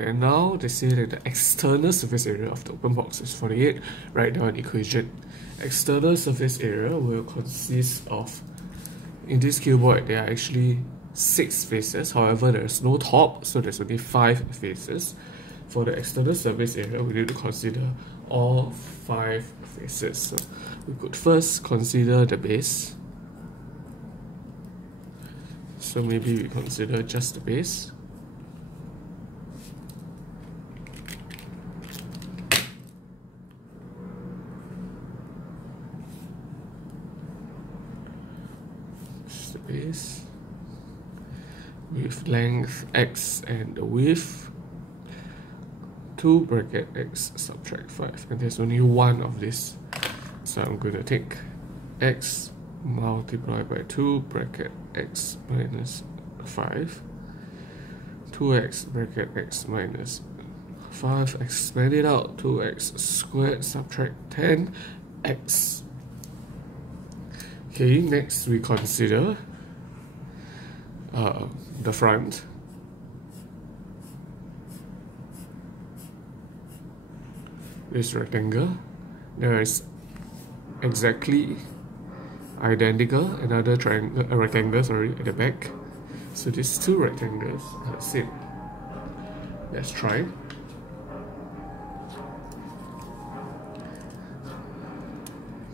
And now they say that the external surface area of the open box is 48. Write down an equation. External surface area will consist of, in this cuboid, there are actually 6 faces. However, there is no top, so there's only 5 faces. For the external surface area, we need to consider all 5 faces. So we could first consider the base. So maybe we consider just the base. Just the base with length x and the width 2 bracket x subtract 5, and there's only one of this, so I'm going to take x multiplied by 2 bracket x minus 5, 2x bracket x minus 5, expand it out, 2x squared subtract 10x. Okay, next we consider the front. This rectangle, there is exactly identical another triangle, a rectangle, sorry, at the back. So these 2 rectangles are the same. Let's try.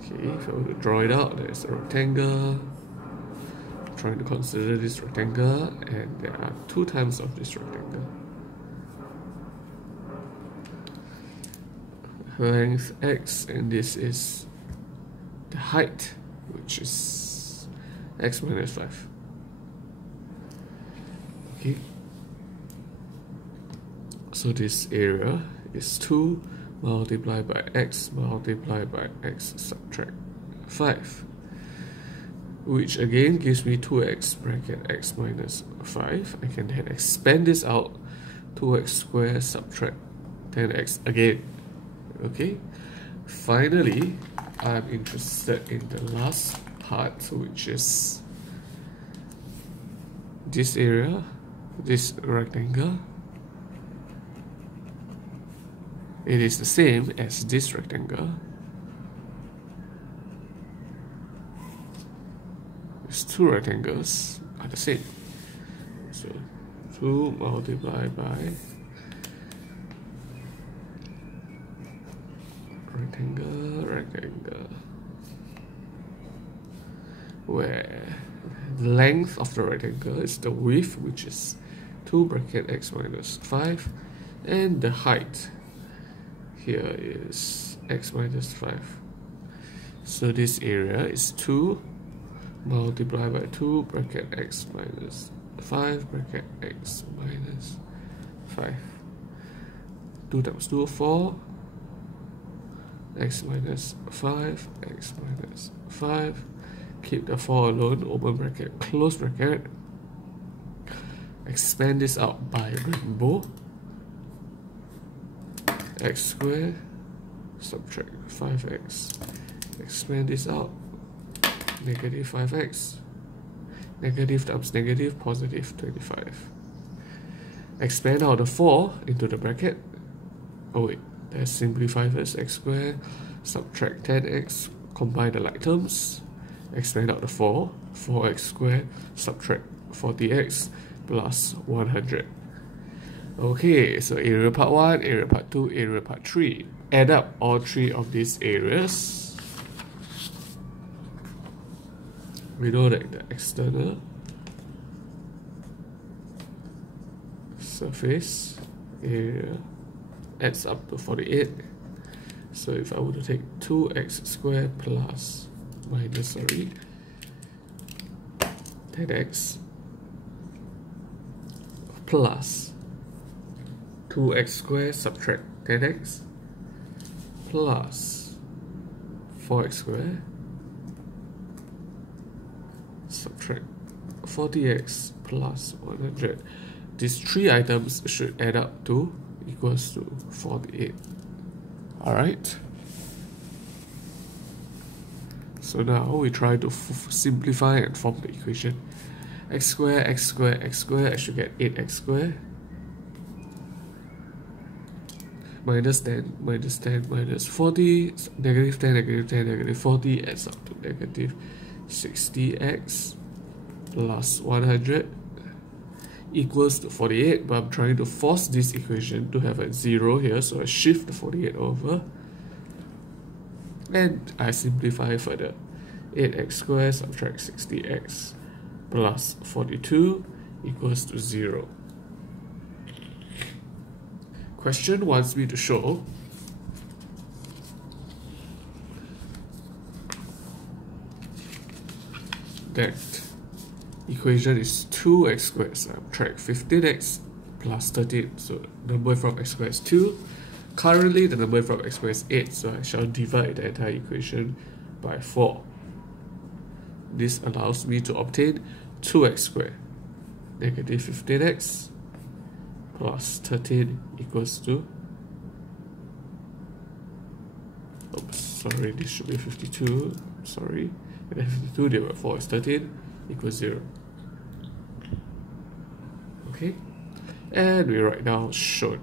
Okay, if I were to draw it out, there's a rectangle. I'm trying to consider this rectangle, and there are 2 times of this rectangle. Length x, and this is the height, which is x minus 5. Okay, so this area is 2 multiplied by x multiplied by x subtract 5, which again gives me 2x bracket x minus 5. I can then expand this out, 2x squared subtract 10x again. Okay, finally, I'm interested in the last part, which is this area, this rectangle. It is the same as this rectangle. These 2 rectangles are the same. So 2 multiplied by rectangle, where the length of the rectangle is the width, which is 2 bracket x minus 5, and the height here is x minus 5. So this area is 2 multiplied by 2 bracket x minus 5 bracket x minus 5. 2 times 2, 4. X minus 5, x minus 5, keep the 4 alone, open bracket, close bracket, expand this out by rainbow, x squared, subtract 5x, expand this out, negative 5x, negative times negative, positive 25. Expand out the 4 into the bracket, oh wait, let's simplify first. X squared subtract 10x, combine the like terms, expand out the 4, 4x squared subtract 40x plus 100. Okay, so area part 1, area part 2, area part 3. Add up all 3 of these areas. We know that the external surface area adds up to 48. So if I were to take 2x squared plus minus 10x plus 2x squared subtract 10x plus 4x squared subtract 40x plus 100. These 3 items should add up to equals to 48. Alright, so now we try to simplify and form the equation. X squared, I should get 8x squared minus 10, minus 10, minus 40, negative 10, negative 10, negative 40 adds up to negative 60x plus 100 equals to 48, but I'm trying to force this equation to have a 0 here, so I shift the 48 over and I simplify further. 8x squared subtract 60x plus 42 equals to 0. Question wants me to show that equation is 2x squared, so subtract 15x plus 13, so number from x squared is 2. Currently the number from x squared is 8, so I shall divide the entire equation by 4. This allows me to obtain 2x squared, negative 15x plus 13 equals to, oops, sorry, this should be 52, sorry, and then 52 divided by 4 is 13 equals 0. Okay, and we write down shown.